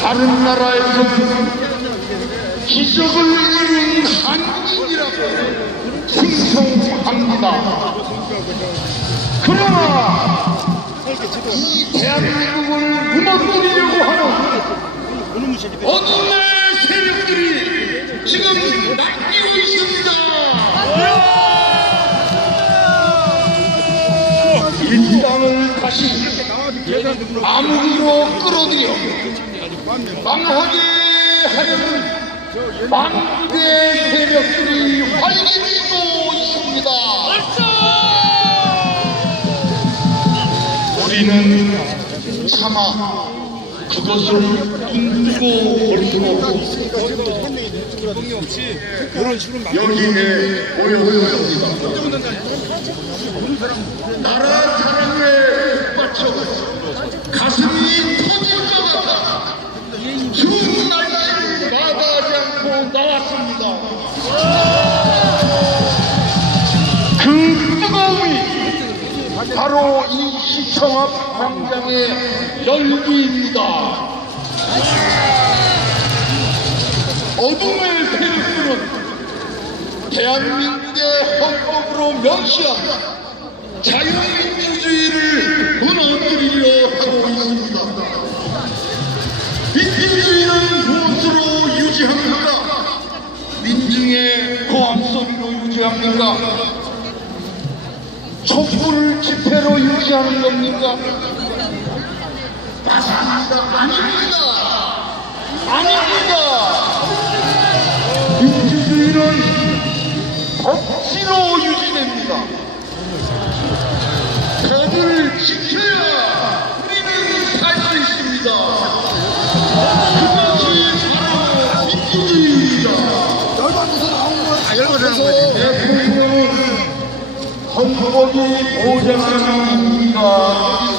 다른 나라에서는 기적을 이룬 한국인이라고 칭송합니다. 그러나 이 대한민국을 무너뜨리려고 하는 어둠 이 땅을 다시 암흑으로 끌어들여 망하게 하려는 만대 세력들이 활개치고 있습니다. 우리는 차마 그것을 숨기고 버리고 여기에 모여있습니다. 나라 바로 이 시청 앞 광장의 열기입니다. 어둠의 세력들은 대한민국의 헌법으로 명시한 자유민주주의를 무너뜨리려 하고 있습니다. 민주주의는 무엇으로 유지합니까? 민중의 고함 소리로 유지합니까? 촛불을 집회로 유지하는 겁니까? 맞습니다. 아닙니다. 아닙니다. 민주주의는 법치로 유지됩니다. 법을 지켜야 우리는 살 수 있습니다. 그것이 바로 민주주의입니다. 대통령은 보장하는 우리가